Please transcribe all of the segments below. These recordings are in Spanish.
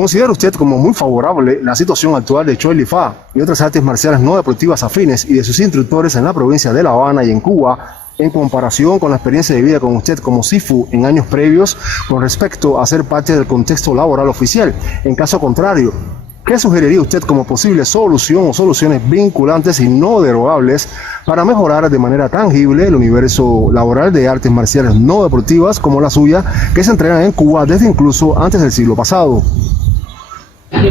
¿Considera usted como muy favorable la situación actual de Choi Li Fa y otras artes marciales no deportivas afines y de sus instructores en la provincia de La Habana y en Cuba, en comparación con la experiencia de vida con usted como Sifu en años previos con respecto a ser parte del contexto laboral oficial? En caso contrario, ¿qué sugeriría usted como posible solución o soluciones vinculantes y no derogables para mejorar de manera tangible el universo laboral de artes marciales no deportivas como la suya, que se entrenan en Cuba desde incluso antes del siglo pasado?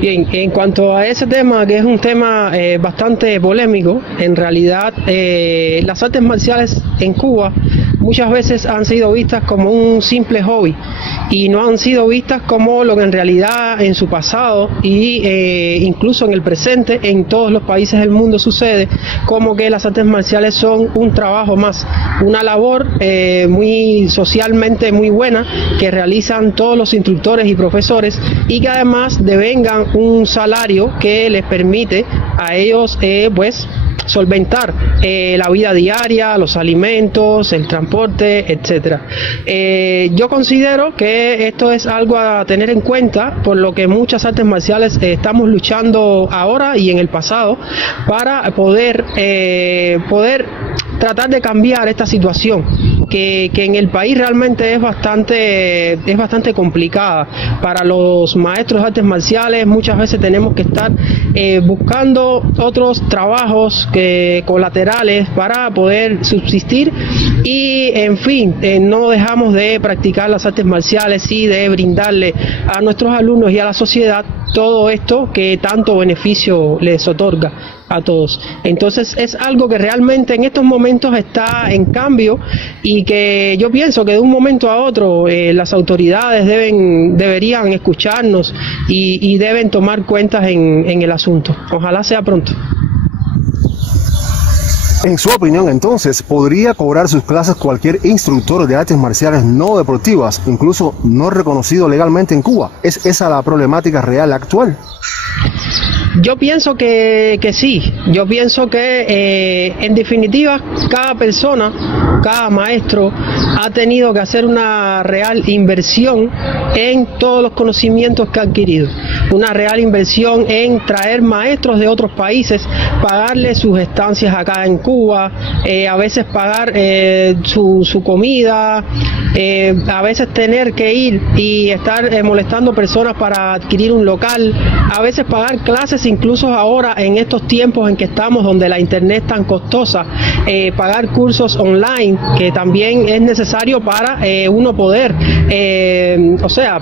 Bien, en cuanto a ese tema, que es un tema bastante polémico, en realidad las artes marciales en Cuba muchas veces han sido vistas como un simple hobby y no han sido vistas como lo que en realidad en su pasado y incluso en el presente en todos los países del mundo sucede, como que las artes marciales son un trabajo más, una labor muy socialmente muy buena que realizan todos los instructores y profesores y que además devengan un salario que les permite a ellos pues solventar la vida diaria, los alimentos, el transporte, etcétera. Yo considero que esto es algo a tener en cuenta, por lo que muchas artes marciales estamos luchando ahora y en el pasado para poder tratar de cambiar esta situación que en el país realmente es bastante complicada. Para los maestros de artes marciales muchas veces tenemos que estar buscando otros trabajos colaterales para poder subsistir y en fin, no dejamos de practicar las artes marciales y de brindarle a nuestros alumnos y a la sociedad todo esto que tanto beneficio les otorga a todos. Entonces es algo que realmente en estos momentos está en cambio y que yo pienso que de un momento a otro las autoridades deberían escucharnos y deben tomar cuentas en el asunto. Ojalá sea pronto. En su opinión, entonces, ¿podría cobrar sus clases cualquier instructor de artes marciales no deportivas, incluso no reconocido legalmente en Cuba? ¿Es esa la problemática real actual? Yo pienso que sí, yo pienso que en definitiva cada persona, cada maestro ha tenido que hacer una real inversión en todos los conocimientos que ha adquirido, una real inversión en traer maestros de otros países, pagarles sus estancias acá en Cuba, a veces pagar su comida, a veces tener que ir y estar molestando personas para adquirir un local, a veces pagar clases incluso ahora en estos tiempos en que estamos donde la internet es tan costosa, pagar cursos online que también es necesario para uno poder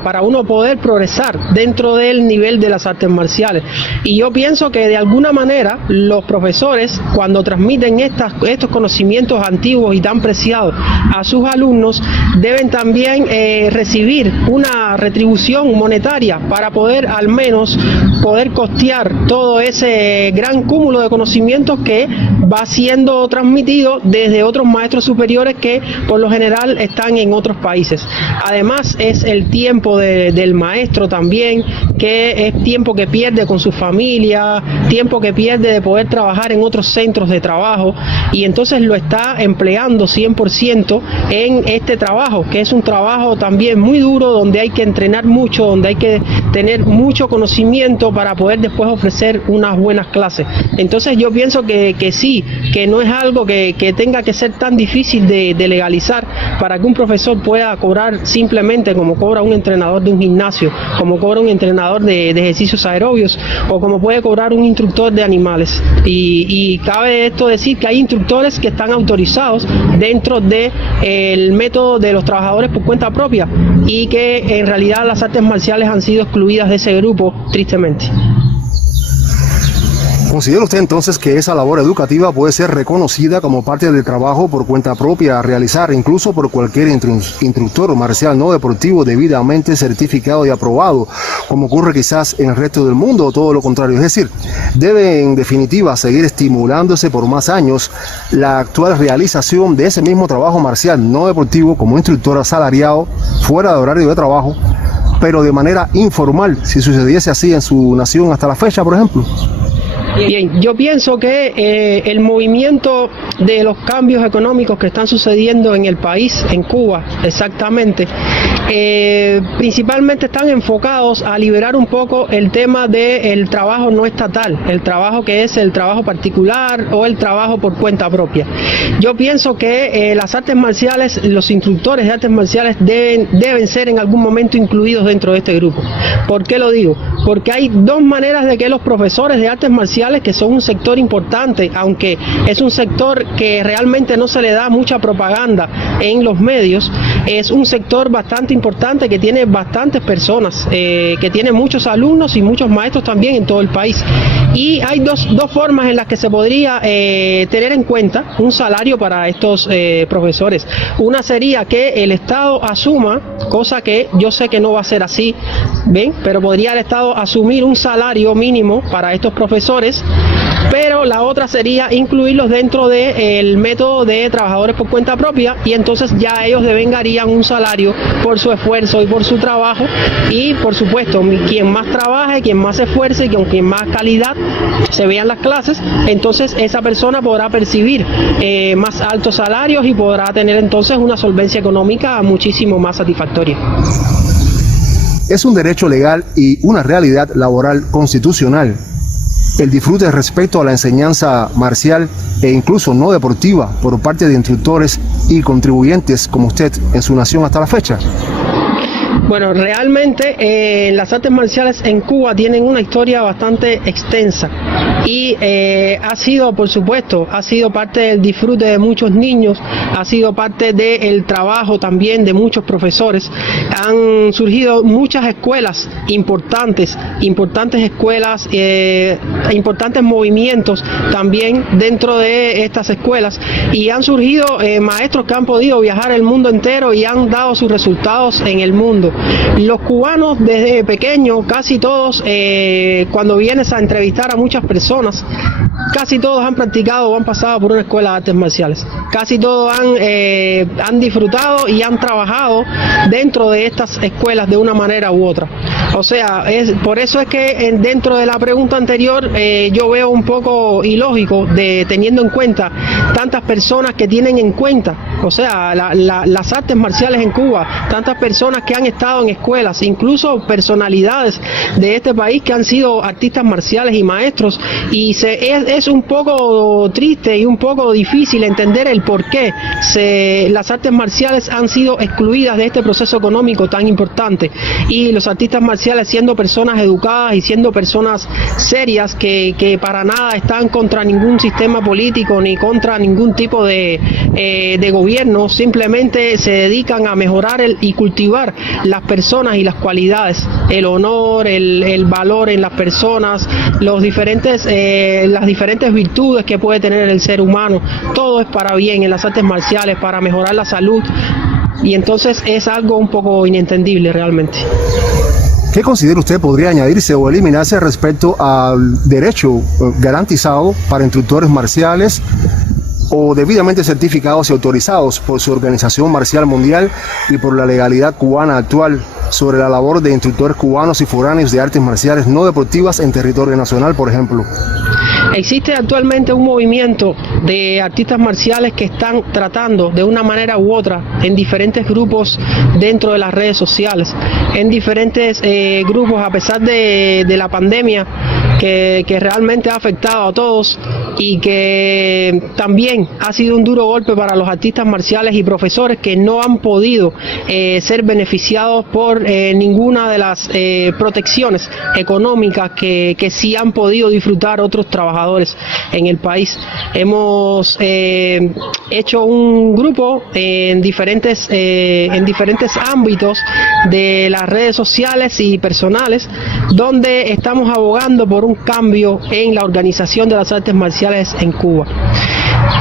para uno poder progresar dentro del nivel de las artes marciales. Y yo pienso que de alguna manera los profesores, cuando transmiten estos conocimientos antiguos y tan preciados a sus alumnos, deben también recibir una retribución monetaria para poder al menos poder costear todo ese gran cúmulo de conocimientos que va siendo transmitido desde otros maestros superiores que por lo general están en otros países. Además es el tiempo del maestro también, que es tiempo que pierde con su familia, tiempo que pierde de poder trabajar en otros centros de trabajo y entonces lo está empleando 100% en este trabajo, que es un trabajo también muy duro, donde hay que entrenar mucho, donde hay que tener mucho conocimiento para poder después ofrecer unas buenas clases. Entonces yo pienso que sí, que no es algo que tenga que ser tan difícil de legalizar para que un profesor pueda cobrar simplemente como cobra un entrenador de un gimnasio, como cobra un entrenador de ejercicios aerobios o como puede cobrar un instructor de animales. Y cabe esto decir que hay instructores que están autorizados dentro del método de los trabajadores por cuenta propia y que en realidad las artes marciales han sido excluidas de ese grupo, tristemente. ¿Considera usted entonces que esa labor educativa puede ser reconocida como parte del trabajo por cuenta propia a realizar incluso por cualquier instructor marcial no deportivo debidamente certificado y aprobado, como ocurre quizás en el resto del mundo, o todo lo contrario? Es decir, debe en definitiva seguir estimulándose por más años la actual realización de ese mismo trabajo marcial no deportivo como instructor asalariado fuera de horario de trabajo, pero de manera informal, si sucediese así en su nación hasta la fecha, por ejemplo. Bien, yo pienso que el movimiento de los cambios económicos que están sucediendo en el país, en Cuba exactamente, principalmente están enfocados a liberar un poco el tema del trabajo no estatal, el trabajo que es el trabajo particular o el trabajo por cuenta propia. Yo pienso que las artes marciales, los instructores de artes marciales deben ser en algún momento incluidos dentro de este grupo. ¿Por qué lo digo? Porque hay dos maneras de que los profesores de artes marciales, que son un sector importante, aunque es un sector que realmente no se le da mucha propaganda en los medios, es un sector bastante importante que tiene bastantes personas, que tiene muchos alumnos y muchos maestros también en todo el país. Y hay dos formas en las que se podría tener en cuenta un salario para estos profesores. Una sería que el Estado asuma, cosa que yo sé que no va a ser así, ¿ven? Pero podría el Estado asumir un salario mínimo para estos profesores, pero la otra sería incluirlos dentro del método de trabajadores por cuenta propia, y entonces ya ellos devengarían un salario por su esfuerzo y por su trabajo, y por supuesto quien más trabaje, quien más se esfuerce y con quien más calidad se vean las clases, entonces esa persona podrá percibir más altos salarios y podrá tener entonces una solvencia económica muchísimo más satisfactoria. Es un derecho legal y una realidad laboral constitucional el disfrute respecto a la enseñanza marcial e incluso no deportiva por parte de instructores y contribuyentes como usted en su nación hasta la fecha. Bueno, realmente las artes marciales en Cuba tienen una historia bastante extensa y ha sido, por supuesto, ha sido parte del disfrute de muchos niños, ha sido parte del trabajo también de muchos profesores. Han surgido muchas escuelas importantes escuelas, importantes movimientos también dentro de estas escuelas, y han surgido maestros que han podido viajar el mundo entero y han dado sus resultados en el mundo. Los cubanos desde pequeños, casi todos, cuando vienes a entrevistar a muchas personas, casi todos han practicado o han pasado por una escuela de artes marciales. Casi todos han disfrutado y han trabajado dentro de estas escuelas de una manera u otra. O sea, por eso es que dentro de la pregunta anterior yo veo un poco ilógico teniendo en cuenta tantas personas que tienen en cuenta, o sea, las artes marciales en Cuba, tantas personas que han estado en escuelas, incluso personalidades de este país que han sido artistas marciales y maestros, y es un poco triste y un poco difícil entender el por qué las artes marciales han sido excluidas de este proceso económico tan importante, y los artistas marciales siendo personas educadas y siendo personas serias que para nada están contra ningún sistema político ni contra ningún tipo de gobierno, simplemente se dedican a mejorar y cultivar las personas y las cualidades, el honor, el valor en las personas, las diferentes virtudes que puede tener el ser humano. Todo es para bien en las artes marciales, para mejorar la salud, y entonces es algo un poco inentendible realmente. ¿Qué considera usted podría añadirse o eliminarse respecto al derecho garantizado para instructores marciales o debidamente certificados y autorizados por su Organización Marcial Mundial y por la legalidad cubana actual sobre la labor de instructores cubanos y foráneos de artes marciales no deportivas en territorio nacional, por ejemplo? Existe actualmente un movimiento de artistas marciales que están tratando de una manera u otra en diferentes grupos dentro de las redes sociales, en diferentes grupos, a pesar de la pandemia que realmente ha afectado a todos y que también ha sido un duro golpe para los artistas marciales y profesores que no han podido ser beneficiados por ninguna de las protecciones económicas que sí han podido disfrutar otros trabajadores en el país. Hemos hecho un grupo en diferentes ámbitos de las redes sociales y personales, donde estamos abogando por un cambio en la organización de las artes marciales en Cuba,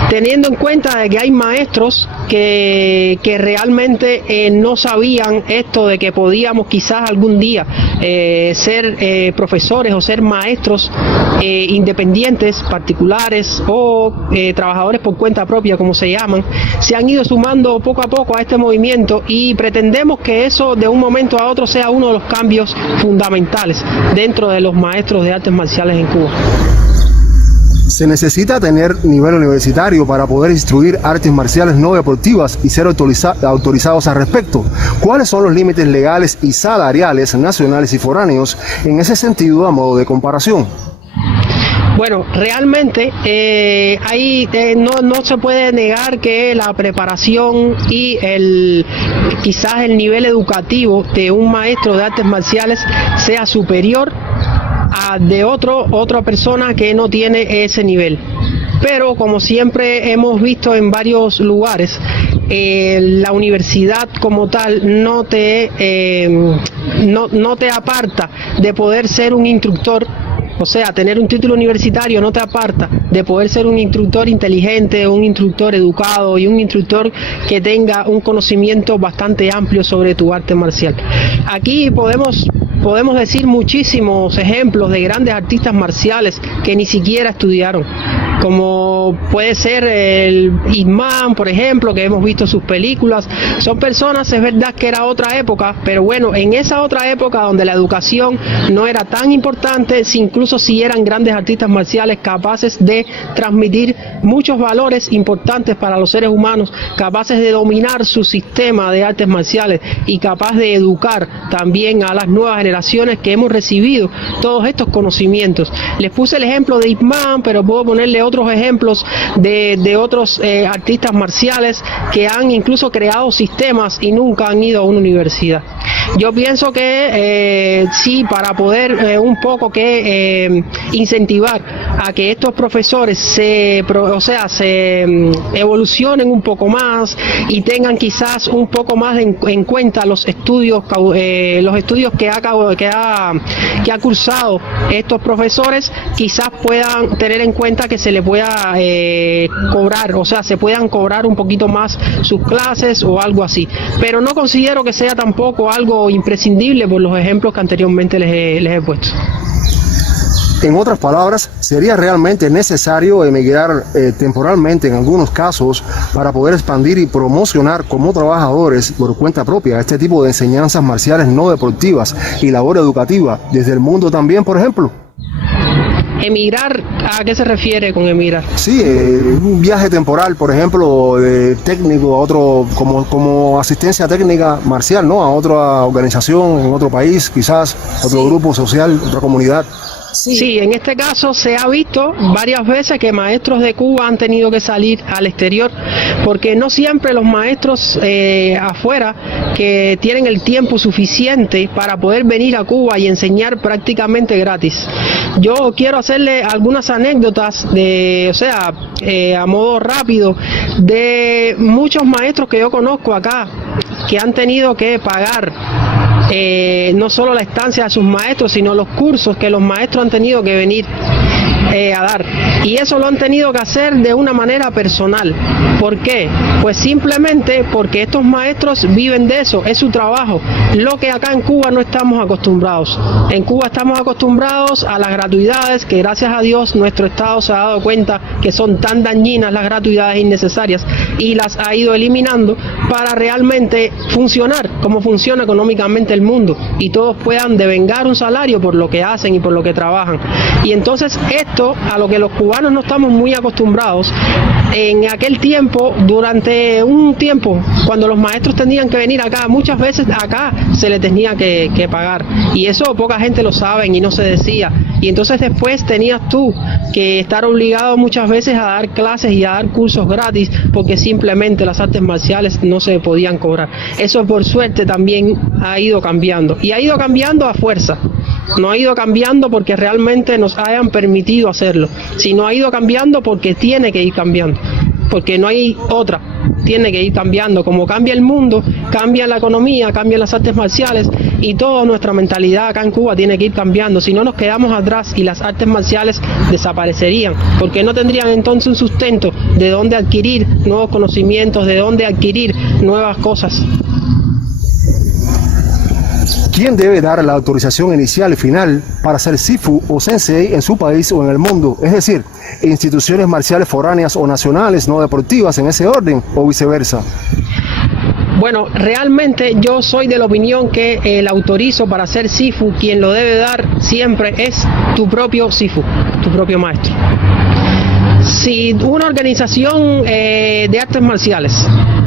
teniendo en cuenta de que hay maestros que realmente no sabían esto de que podíamos quizás algún día ser profesores o ser maestros independientes, particulares o trabajadores por cuenta propia, como se llaman. Se han ido sumando poco a poco a este movimiento y pretendemos que eso de un momento a otro sea uno de los cambios fundamentales dentro de los maestros de artes marciales en Cuba. Se necesita tener nivel universitario para poder instruir artes marciales no deportivas y ser autorizados al respecto. ¿Cuáles son los límites legales y salariales nacionales y foráneos en ese sentido a modo de comparación? Bueno, realmente no se puede negar que la preparación y quizás el nivel educativo de un maestro de artes marciales sea superior a de otra persona que no tiene ese nivel. Pero como siempre hemos visto en varios lugares, la universidad como tal no te aparta de poder ser un instructor. O sea, tener un título universitario no te aparta de poder ser un instructor inteligente, un instructor educado y un instructor que tenga un conocimiento bastante amplio sobre tu arte marcial. Aquí podemos decir muchísimos ejemplos de grandes artistas marciales que ni siquiera estudiaron, como puede ser el Ip Man, por ejemplo, que hemos visto sus películas. Son personas, es verdad que era otra época, pero bueno, en esa otra época donde la educación no era tan importante, incluso si eran grandes artistas marciales capaces de transmitir muchos valores importantes para los seres humanos, capaces de dominar su sistema de artes marciales y capaz de educar también a las nuevas generaciones que hemos recibido todos estos conocimientos. Les puse el ejemplo de Ip Man, pero puedo ponerle otros ejemplos de otros artistas marciales que han incluso creado sistemas y nunca han ido a una universidad. Yo pienso que sí, para poder un poco incentivar a que estos profesores se evolucionen un poco más y tengan quizás un poco más en cuenta los estudios que ha cursado estos profesores, quizás puedan tener en cuenta que se le pueda cobrar, o sea, se puedan cobrar un poquito más sus clases o algo así. Pero no considero que sea tampoco algo imprescindible por los ejemplos que anteriormente les he puesto. En otras palabras, ¿sería realmente necesario emigrar temporalmente en algunos casos para poder expandir y promocionar como trabajadores por cuenta propia este tipo de enseñanzas marciales no deportivas y labor educativa desde el mundo también, por ejemplo? ¿Emigrar? ¿A qué se refiere con emigrar? Sí, un viaje temporal, por ejemplo, de técnico a otro, como asistencia técnica marcial, ¿no? A otra organización, en otro país, quizás, otro grupo social, otra comunidad. Sí, en este caso se ha visto varias veces que maestros de Cuba han tenido que salir al exterior, porque no siempre los maestros afuera que tienen el tiempo suficiente para poder venir a Cuba y enseñar prácticamente gratis. Yo quiero hacerle algunas anécdotas a modo rápido, de muchos maestros que yo conozco acá que han tenido que pagar no solo la estancia de sus maestros, sino los cursos que los maestros han tenido que venir a dar, y eso lo han tenido que hacer de una manera personal. ¿Por qué? Pues simplemente porque estos maestros viven de eso, es su trabajo, lo que acá en Cuba no estamos acostumbrados. En Cuba estamos acostumbrados a las gratuidades, que gracias a Dios nuestro Estado se ha dado cuenta que son tan dañinas las gratuidades innecesarias y las ha ido eliminando para realmente funcionar como funciona económicamente el mundo y todos puedan devengar un salario por lo que hacen y por lo que trabajan. Y entonces esto, a lo que los cubanos no estamos muy acostumbrados, en aquel tiempo, durante un tiempo, cuando los maestros tenían que venir acá, muchas veces acá se les tenía que pagar, y eso poca gente lo sabe y no se decía, y entonces después tenías tú que estar obligado muchas veces a dar clases y a dar cursos gratis, porque simplemente las artes marciales no se podían cobrar. Eso por suerte también ha ido cambiando, y ha ido cambiando a fuerza. No ha ido cambiando porque realmente nos hayan permitido hacerlo, sino ha ido cambiando porque tiene que ir cambiando, porque no hay otra, tiene que ir cambiando. Como cambia el mundo, cambia la economía, cambian las artes marciales, y toda nuestra mentalidad acá en Cuba tiene que ir cambiando. Si no, nos quedamos atrás y las artes marciales desaparecerían, porque no tendrían entonces un sustento de dónde adquirir nuevos conocimientos, de dónde adquirir nuevas cosas. ¿Quién debe dar la autorización inicial y final para ser Sifu o Sensei en su país o en el mundo? Es decir, instituciones marciales foráneas o nacionales no deportivas en ese orden, o viceversa. Bueno, realmente yo soy de la opinión que el autorizo para ser Sifu, quien lo debe dar siempre es tu propio Sifu, tu propio maestro. si una organización de artes marciales,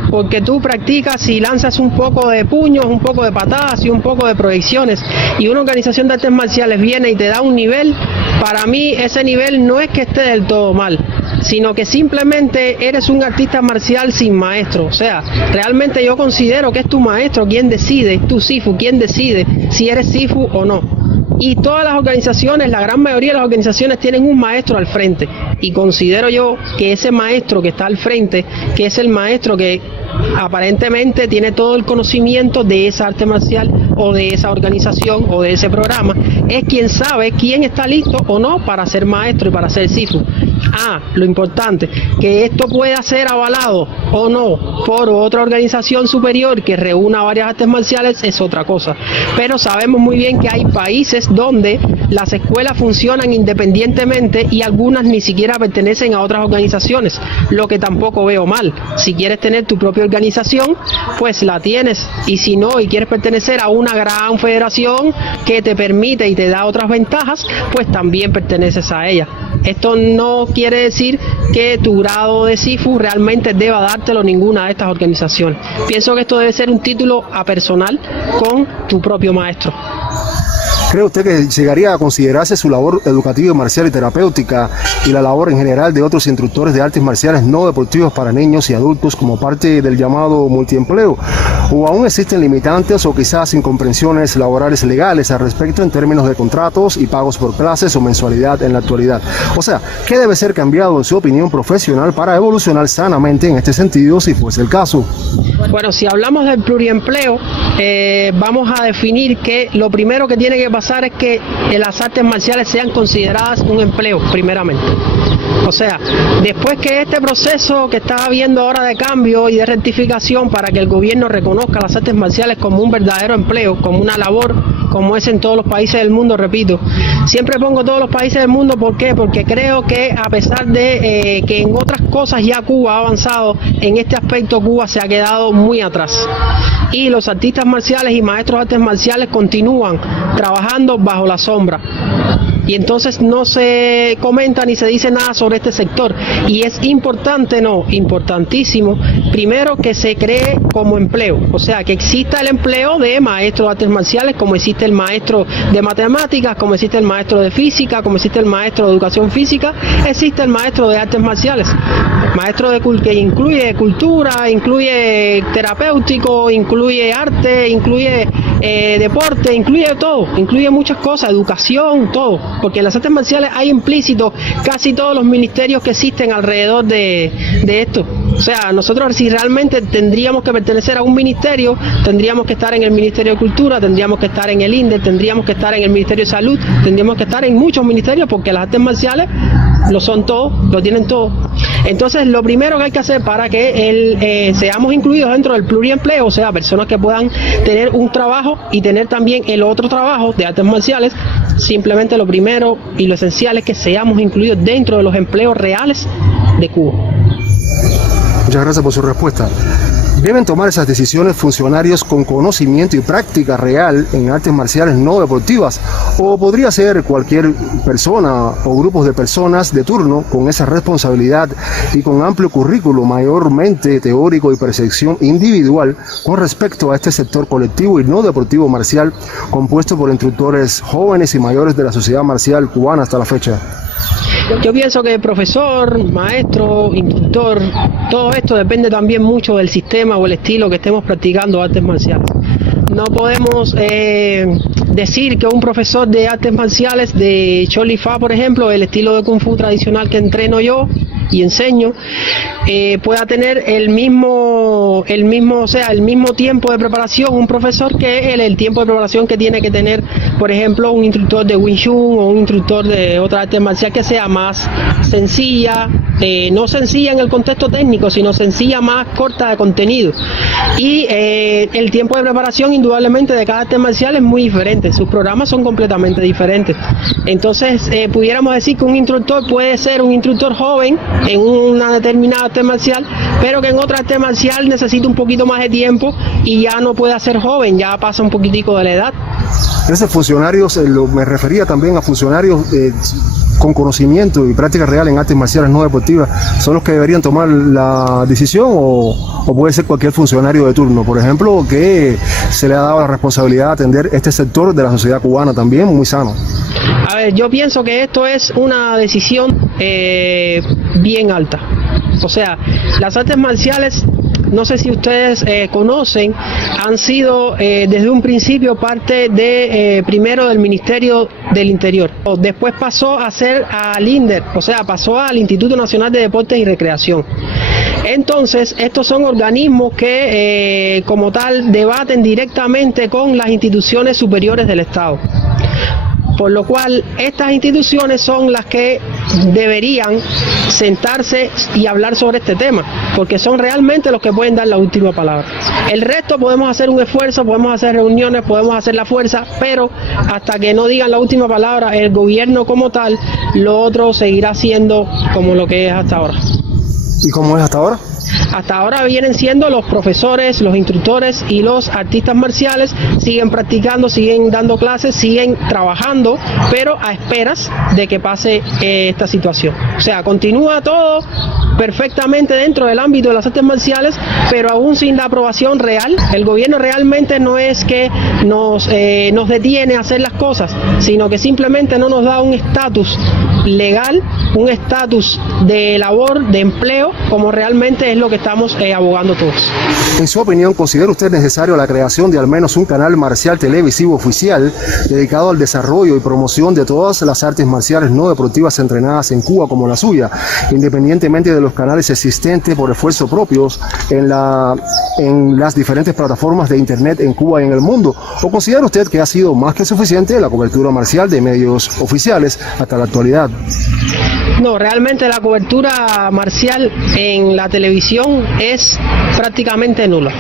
porque tú practicas y lanzas un poco de puños, un poco de patadas y un poco de proyecciones, y una organización de artes marciales viene y te da un nivel, para mí ese nivel no es que esté del todo mal, sino que simplemente eres un artista marcial sin maestro. O sea, realmente yo considero que es tu maestro quien decide, tu Sifu quien decide si eres Sifu o no. Y todas las organizaciones, la gran mayoría de las organizaciones tienen un maestro al frente, y considero yo que ese maestro que está al frente, que es el maestro que aparentemente tiene todo el conocimiento de esa arte marcial o de esa organización o de ese programa, es quien sabe quién está listo o no para ser maestro y para ser Sifu. Lo importante, que esto pueda ser avalado o no por otra organización superior que reúna varias artes marciales es otra cosa, pero sabemos muy bien que hay países donde las escuelas funcionan independientemente y algunas ni siquiera pertenecen a otras organizaciones, lo que tampoco veo mal. Si quieres tener tu propia organización, pues la tienes, y si no y quieres pertenecer a una gran federación que te permite y te da otras ventajas, pues también perteneces a ella. Esto no quiere decir que tu grado de Sifu realmente deba dártelo ninguna de estas organizaciones. Pienso que esto debe ser un título apersonal con tu propio maestro. ¿Cree usted que llegaría a considerarse su labor educativa, marcial y terapéutica y la labor en general de otros instructores de artes marciales no deportivas para niños y adultos como parte del llamado multiempleo? ¿O aún existen limitantes o quizás incomprensiones laborales legales al respecto en términos de contratos y pagos por clases o mensualidad en la actualidad? O sea, ¿qué debe ser cambiado en su opinión profesional para evolucionar sanamente en este sentido, si fuese el caso? Bueno, si hablamos del pluriempleo, vamos a definir que lo primero que tiene que pasar es que las artes marciales sean consideradas un empleo, primeramente. O sea, después que este proceso que está habiendo ahora de cambio y de rectificación para que el gobierno reconozca las artes marciales como un verdadero empleo, como una labor, como es en todos los países del mundo, repito. Siempre pongo todos los países del mundo, ¿por qué? Porque creo que a pesar de que en otras cosas ya Cuba ha avanzado, en este aspecto Cuba se ha quedado muy atrás. Y los artistas marciales y maestros de artes marciales continúan trabajando bajo la sombra. Y entonces no se comenta ni se dice nada sobre este sector. Y es importante, importantísimo, primero que se cree como empleo. O sea, que exista el empleo de maestro de artes marciales, como existe el maestro de matemáticas, como existe el maestro de física, como existe el maestro de educación física, existe el maestro de artes marciales. Maestro que incluye cultura, incluye terapéutico, incluye arte, incluye deporte, incluye todo, incluye muchas cosas, educación, todo, porque en las artes marciales hay implícito casi todos los ministerios que existen alrededor de esto. O sea, nosotros si realmente tendríamos que pertenecer a un ministerio, tendríamos que estar en el Ministerio de Cultura, tendríamos que estar en el INDE, tendríamos que estar en el Ministerio de Salud, tendríamos que estar en muchos ministerios, porque las artes marciales lo son todo, lo tienen todo. Entonces, lo primero que hay que hacer para que seamos incluidos dentro del pluriempleo, o sea, personas que puedan tener un trabajo y tener también el otro trabajo de artes marciales, simplemente lo primero y lo esencial es que seamos incluidos dentro de los empleos reales de Cuba. Muchas gracias por su respuesta. ¿Deben tomar esas decisiones funcionarios con conocimiento y práctica real en artes marciales no deportivas? ¿O podría ser cualquier persona o grupos de personas de turno con esa responsabilidad y con amplio currículo, mayormente teórico y percepción individual con respecto a este sector colectivo y no deportivo marcial compuesto por instructores jóvenes y mayores de la sociedad marcial cubana hasta la fecha? Yo pienso que maestro, instructor, todo esto depende también mucho del sistema o el estilo que estemos practicando artes marciales. No podemos decir que un profesor de artes marciales de Chor Li Fa, por ejemplo, el estilo de Kung Fu tradicional que entreno yo y enseño, pueda tener el mismo tiempo de preparación un profesor que el tiempo de preparación que tiene que tener, por ejemplo, un instructor de Wing Chun o un instructor de otra arte marcial que sea más sencilla, no sencilla en el contexto técnico, sino sencilla, más corta de contenido. Y el tiempo de preparación indudablemente de cada arte marcial es muy diferente, sus programas son completamente diferentes. Entonces pudiéramos decir que un instructor puede ser un instructor joven en una determinada arte marcial, pero que en otra arte marcial necesita un poquito más de tiempo y ya no puede ser joven, ya pasa un poquitico de la edad. Esos funcionarios, me refería también a funcionarios con conocimiento y práctica real en artes marciales no deportivas son los que deberían tomar la decisión o puede ser cualquier funcionario de turno, por ejemplo, que se le ha dado la responsabilidad de atender este sector de la sociedad cubana también muy sano? A ver, yo pienso que esto es una decisión bien alta. O sea, las artes marciales, no sé si ustedes conocen, han sido desde un principio parte de primero del Ministerio del Interior. Después pasó a ser al INDER, o sea, pasó al Instituto Nacional de Deportes y Recreación. Entonces, estos son organismos que como tal debaten directamente con las instituciones superiores del Estado. Por lo cual, estas instituciones son las que deberían sentarse y hablar sobre este tema, porque son realmente los que pueden dar la última palabra. El resto podemos hacer un esfuerzo, podemos hacer reuniones, podemos hacer la fuerza, pero hasta que no digan la última palabra el gobierno como tal, lo otro seguirá siendo como lo que es hasta ahora. ¿Y cómo es hasta ahora? Hasta ahora vienen siendo los profesores, los instructores y los artistas marciales, siguen practicando, siguen dando clases, siguen trabajando, pero a esperas de que pase esta situación. O sea, continúa todo perfectamente dentro del ámbito de las artes marciales, pero aún sin la aprobación real. El gobierno realmente no es que nos detiene a hacer las cosas, sino que simplemente no nos da un estatus legal, un estatus de labor, de empleo, como realmente es lo que estamos abogando todos. En su opinión, ¿considera usted necesario la creación de al menos un canal marcial televisivo oficial dedicado al desarrollo y promoción de todas las artes marciales no deportivas entrenadas en Cuba como la suya, independientemente de los canales existentes por esfuerzos propios en las diferentes plataformas de internet en Cuba y en el mundo? ¿O considera usted que ha sido más que suficiente la cobertura marcial de medios oficiales hasta la actualidad? No, realmente la cobertura marcial en la televisión es prácticamente nula.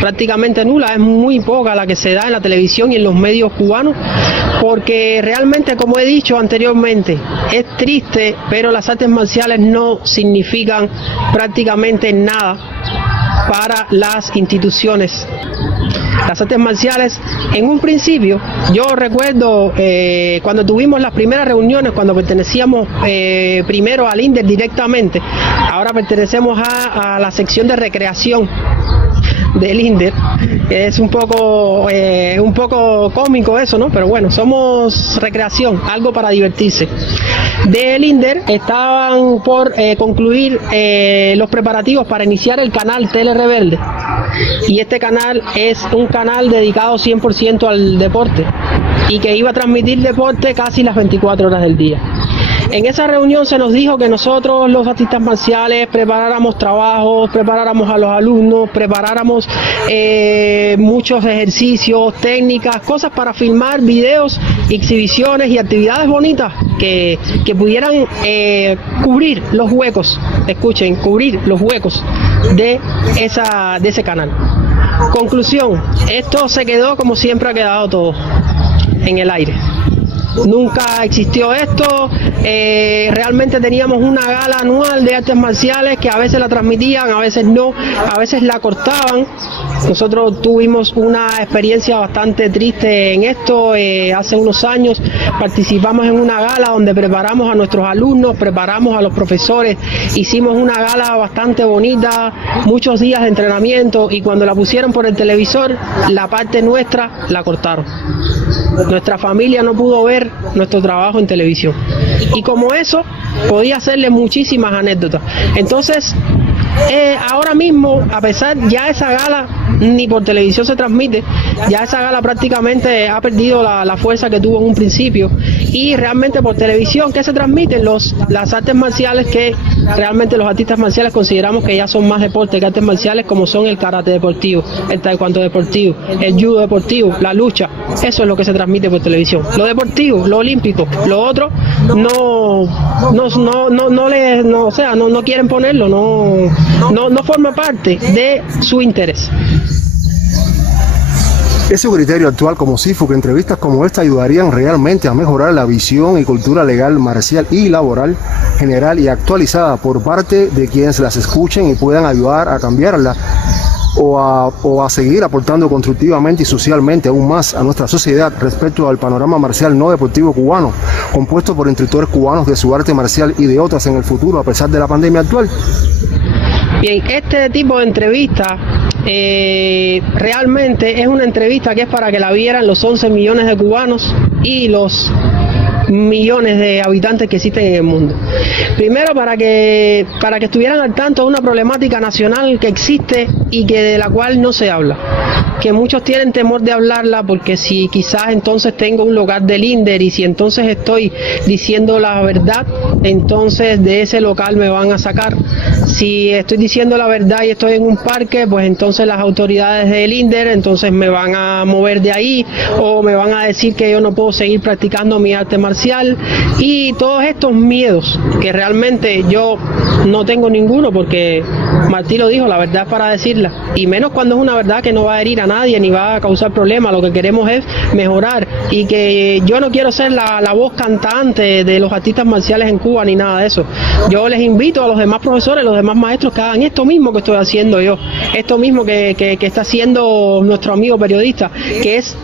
Prácticamente nula, es muy poca la que se da en la televisión y en los medios cubanos, porque realmente, como he dicho anteriormente, es triste, pero las artes marciales no significan prácticamente nada para las instituciones. Las artes marciales, en un principio, yo recuerdo cuando tuvimos las primeras reuniones, cuando pertenecíamos primero al INDER directamente, ahora pertenecemos a la sección de recreación del INDER. Es un poco cómico eso, ¿no? Pero bueno, somos recreación, algo para divertirse. Del INDER estaban por concluir los preparativos para iniciar el canal Tele Rebelde, y este canal es un canal dedicado 100% al deporte y que iba a transmitir deporte casi las 24 horas del día. En esa reunión se nos dijo que nosotros, los artistas marciales, preparáramos trabajos, preparáramos a los alumnos, preparáramos muchos ejercicios, técnicas, cosas para filmar videos, exhibiciones y actividades bonitas que pudieran cubrir los huecos, escuchen, cubrir los huecos de ese canal. Conclusión, esto se quedó como siempre ha quedado todo, en el aire. Nunca existió esto, realmente teníamos una gala anual de artes marciales que a veces la transmitían, a veces no, a veces la cortaban. Nosotros tuvimos una experiencia bastante triste en esto, hace unos años participamos en una gala donde preparamos a nuestros alumnos, preparamos a los profesores, hicimos una gala bastante bonita, muchos días de entrenamiento, y cuando la pusieron por el televisor, la parte nuestra la cortaron. Nuestra familia no pudo ver nuestro trabajo en televisión. Y como eso, podía hacerle muchísimas anécdotas. Entonces, ahora mismo, a pesar, ya esa gala ni por televisión se transmite, ya esa gala prácticamente ha perdido la fuerza que tuvo en un principio, y realmente por televisión, ¿qué se transmiten? Las artes marciales, que realmente los artistas marciales consideramos que ya son más deportes que artes marciales, como son el karate deportivo, el taekwondo deportivo, el judo deportivo, la lucha. Eso es lo que se transmite por televisión. Lo deportivo, lo olímpico, lo otro no quieren ponerlo, no forma parte de su interés. ¿Es su criterio actual como CIFU que entrevistas como esta ayudarían realmente a mejorar la visión y cultura legal, marcial y laboral general y actualizada por parte de quienes las escuchen y puedan ayudar a cambiarla o a seguir aportando constructivamente y socialmente aún más a nuestra sociedad respecto al panorama marcial no deportivo cubano, compuesto por instructores cubanos de su arte marcial y de otras en el futuro a pesar de la pandemia actual? Bien, este tipo de entrevista realmente es una entrevista que es para que la vieran los 11 millones de cubanos y los millones de habitantes que existen en el mundo. Primero, para que estuvieran al tanto de una problemática nacional que existe y que de la cual no se habla, que muchos tienen temor de hablarla porque si quizás entonces tengo un local del INDER y si entonces estoy diciendo la verdad, entonces de ese local me van a sacar. Si estoy diciendo la verdad y estoy en un parque, pues entonces las autoridades del INDER entonces me van a mover de ahí o me van a decir que yo no puedo seguir practicando mi arte marcial y todos estos miedos que realmente yo no tengo ninguno porque Martí lo dijo, la verdad es para decirla y menos cuando es una verdad que no va a herir a nadie ni va a causar problemas. Lo que queremos es mejorar y que yo no quiero ser la voz cantante de los artistas marciales en Cuba ni nada de eso. Yo les invito a los demás profesores, los demás maestros que hagan esto mismo que estoy haciendo yo, esto mismo que está haciendo nuestro amigo periodista, que es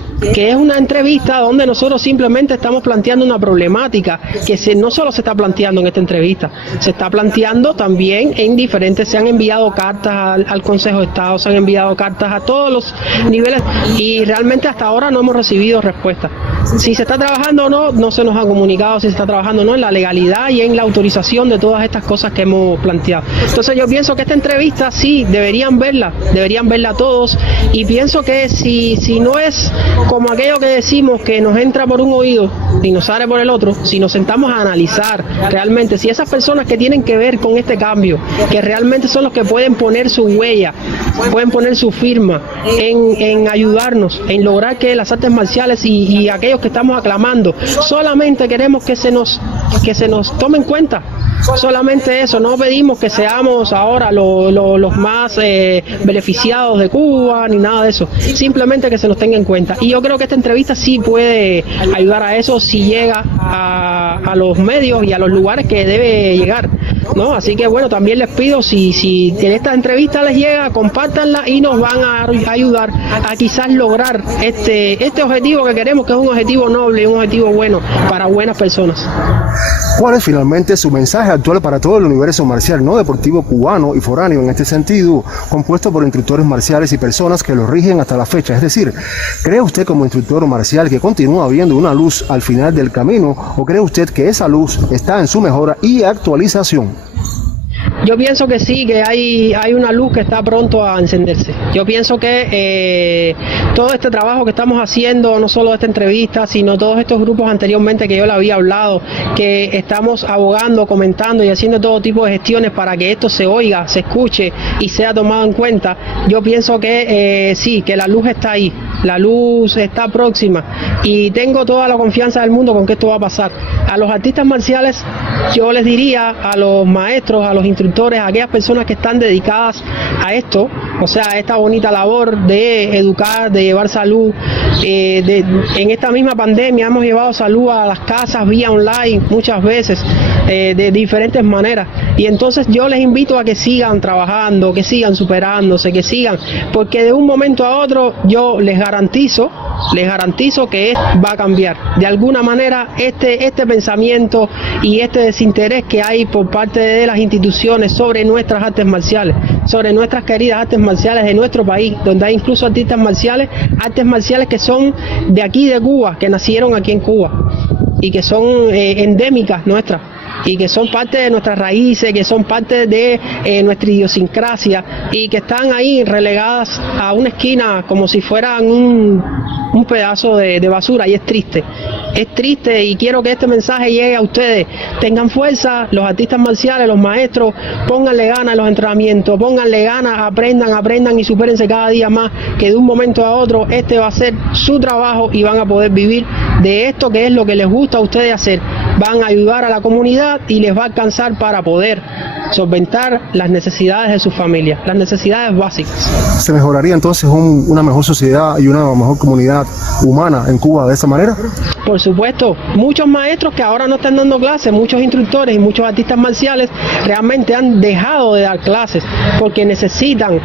una entrevista donde nosotros simplemente estamos planteando una problemática que no solo se está planteando en esta entrevista, se está planteando también en diferentes, se han enviado cartas al Consejo de Estado, se han enviado cartas a todos los niveles y realmente hasta ahora no hemos recibido respuesta. Si se está trabajando o no, no se nos ha comunicado si se está trabajando o no en la legalidad y en la autorización de todas estas cosas que hemos planteado. Entonces yo pienso que esta entrevista sí, deberían verla todos y pienso que si no es como aquello que decimos que nos entra por un oído y nos sale por el otro, si nos sentamos a analizar realmente, si esas personas que tienen que ver con este cambio, que realmente son los que pueden poner su huella, pueden poner su firma en ayudarnos, en lograr que las artes marciales y aquellos que estamos aclamando, solamente queremos que se nos tome en cuenta. Solamente eso, no pedimos que seamos ahora los más beneficiados de Cuba ni nada de eso, simplemente que se nos tenga en cuenta y yo creo que esta entrevista sí puede ayudar a eso si llega a los medios y a los lugares que debe llegar, ¿no? Así que bueno, también les pido si en esta entrevista les llega, compártanla y nos van a ayudar a quizás lograr este objetivo que queremos, que es un objetivo noble y un objetivo bueno para buenas personas. ¿Cuál es finalmente su mensaje actual para todo el universo marcial no deportivo cubano y foráneo en este sentido, compuesto por instructores marciales y personas que lo rigen hasta la fecha? Es decir, ¿cree usted como instructor marcial que continúa habiendo una luz al final del camino o cree usted que esa luz está en su mejora y actualización? Yo pienso que sí, que hay una luz que está pronto a encenderse. Yo pienso que todo este trabajo que estamos haciendo, no solo esta entrevista, sino todos estos grupos anteriormente que yo le había hablado, que estamos abogando, comentando y haciendo todo tipo de gestiones para que esto se oiga, se escuche y sea tomado en cuenta, yo pienso que sí, que la luz está ahí, la luz está próxima y tengo toda la confianza del mundo con que esto va a pasar. A los artistas marciales yo les diría, a los maestros, a los instructores, a aquellas personas que están dedicadas a esto, o sea, a esta bonita labor de educar, de llevar salud. En esta misma pandemia hemos llevado salud a las casas vía online muchas veces, de diferentes maneras. Y entonces yo les invito a que sigan trabajando, que sigan superándose, que sigan, porque de un momento a otro yo les garantizo que va a cambiar. De alguna manera este pensamiento y este desinterés que hay por parte de las instituciones sobre nuestras artes marciales, sobre nuestras queridas artes marciales de nuestro país, donde hay incluso artes marciales que son de aquí de Cuba, que nacieron aquí en Cuba y que son endémicas nuestras y que son parte de nuestras raíces, que son parte de nuestra idiosincrasia y que están ahí relegadas a una esquina como si fueran un pedazo de basura y es triste y quiero que este mensaje llegue a ustedes. Tengan fuerza, los artistas marciales, los maestros, pónganle ganas a los entrenamientos, pónganle ganas, aprendan y supérense cada día más, que de un momento a otro este va a ser su trabajo y van a poder vivir de esto que es lo que les gusta a ustedes hacer. Van a ayudar a la comunidad y les va a alcanzar para poder solventar las necesidades de su familia, las necesidades básicas. ¿Se mejoraría entonces una mejor sociedad y una mejor comunidad humana en Cuba de esa manera? Por supuesto, muchos maestros que ahora no están dando clases, muchos instructores y muchos artistas marciales realmente han dejado de dar clases porque necesitan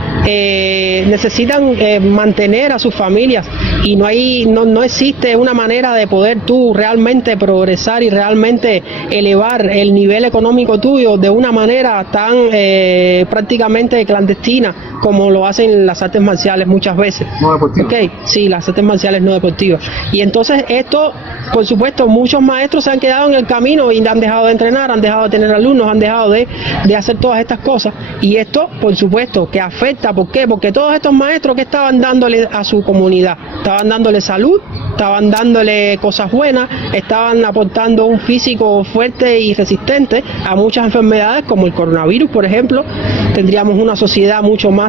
mantener a sus familias y no existe una manera de poder tú realmente progresar y realmente elevar el nivel económico tuyo de una manera tan prácticamente clandestina como lo hacen las artes marciales muchas veces. No deportivas. Okay, sí, las artes marciales no deportivas. Y entonces esto, por supuesto, muchos maestros se han quedado en el camino y han dejado de entrenar, han dejado de tener alumnos, han dejado de hacer todas estas cosas. Y esto, por supuesto, que afecta. ¿Por qué? Porque todos estos maestros que estaban dándole a su comunidad, estaban dándole salud, estaban dándole cosas buenas, estaban aportando un físico fuerte y resistente a muchas enfermedades como el coronavirus, por ejemplo. Tendríamos una sociedad mucho más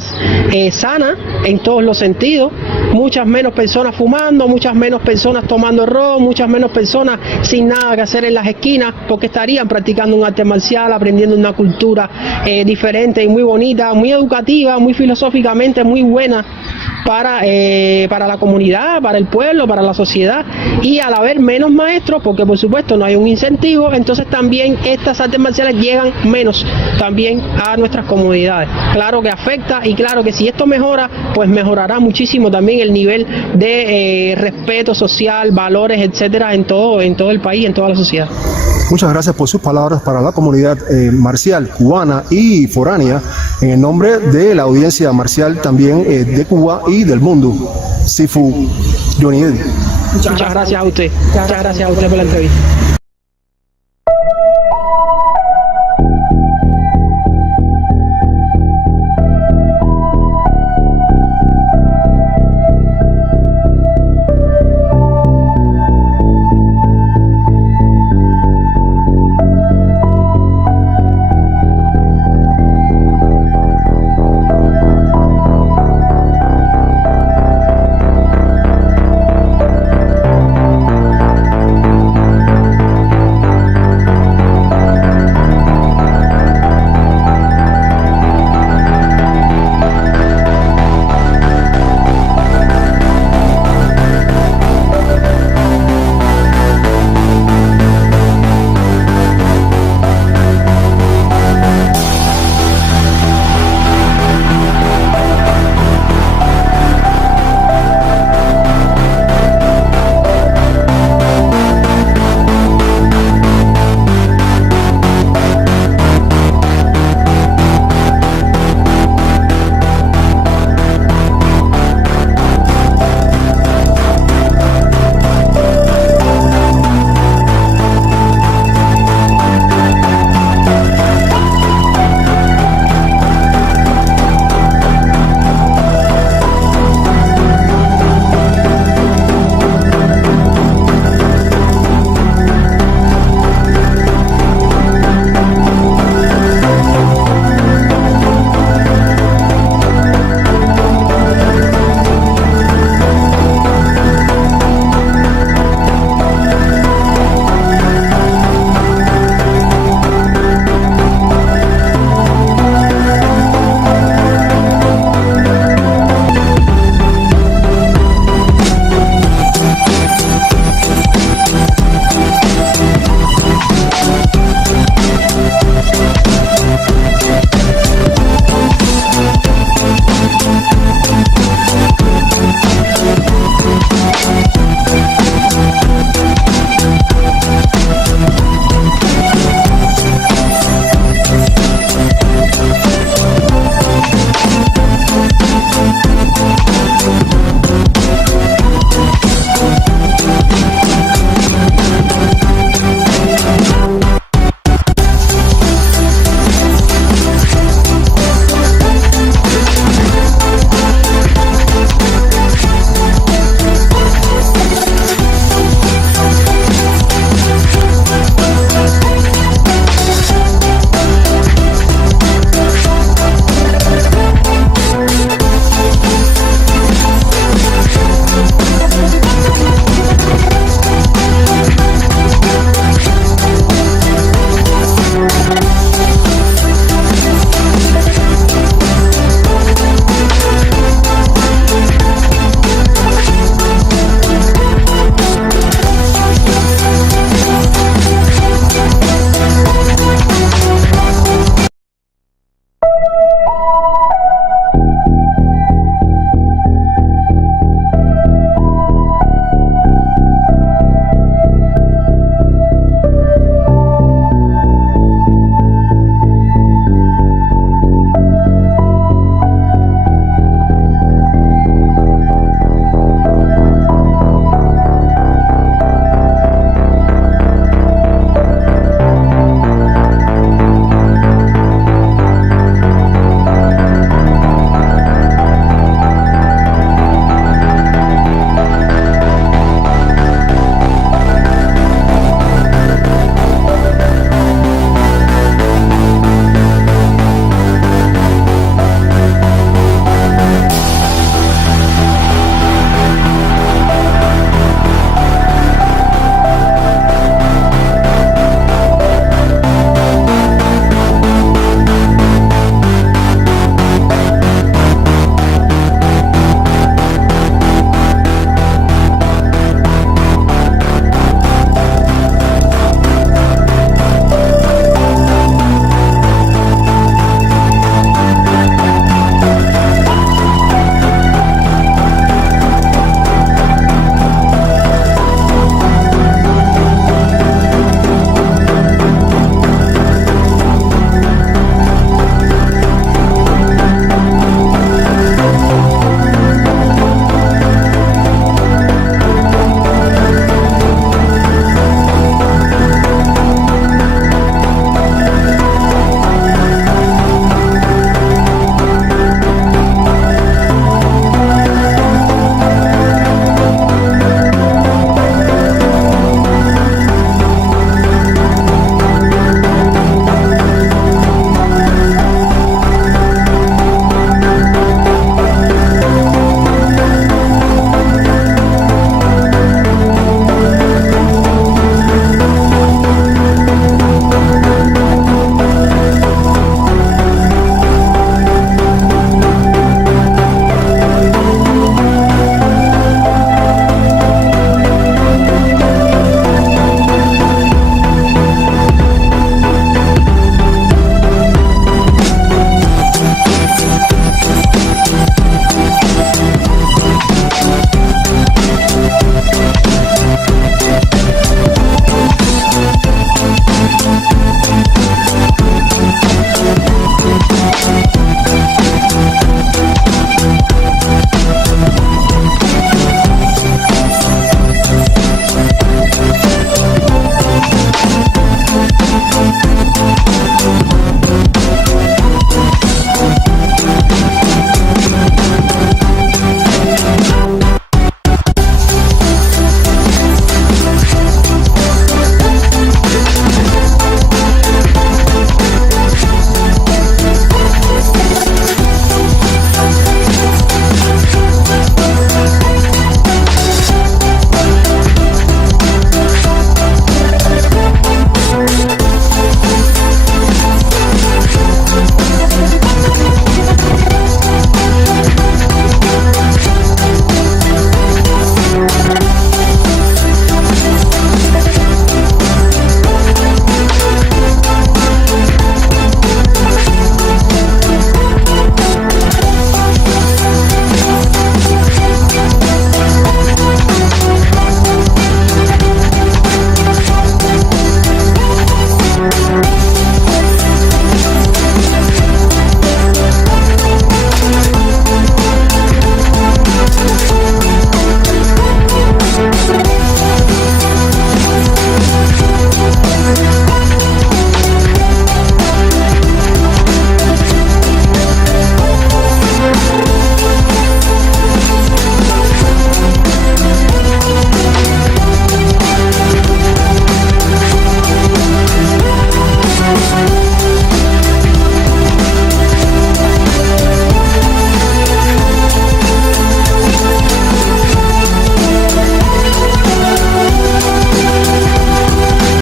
sana en todos los sentidos, muchas menos personas fumando, muchas menos personas tomando ron, muchas menos personas sin nada que hacer en las esquinas porque estarían practicando un arte marcial, aprendiendo una cultura diferente y muy bonita, muy educativa, muy filosóficamente muy buena para la comunidad, para el pueblo, para la sociedad. Y al haber menos maestros, porque por supuesto no hay un incentivo, entonces también estas artes marciales llegan menos también a nuestras comunidades. Claro que afecta y claro que si esto mejora, pues mejorará muchísimo también el nivel de respeto social, valores, etcétera, en todo el país, en toda la sociedad. Muchas gracias por sus palabras para la comunidad marcial cubana y foránea, en el nombre de la audiencia marcial también de Cuba y del mundo. Sifu Johnny Eddie. Muchas gracias a usted. Muchas gracias a usted por la entrevista.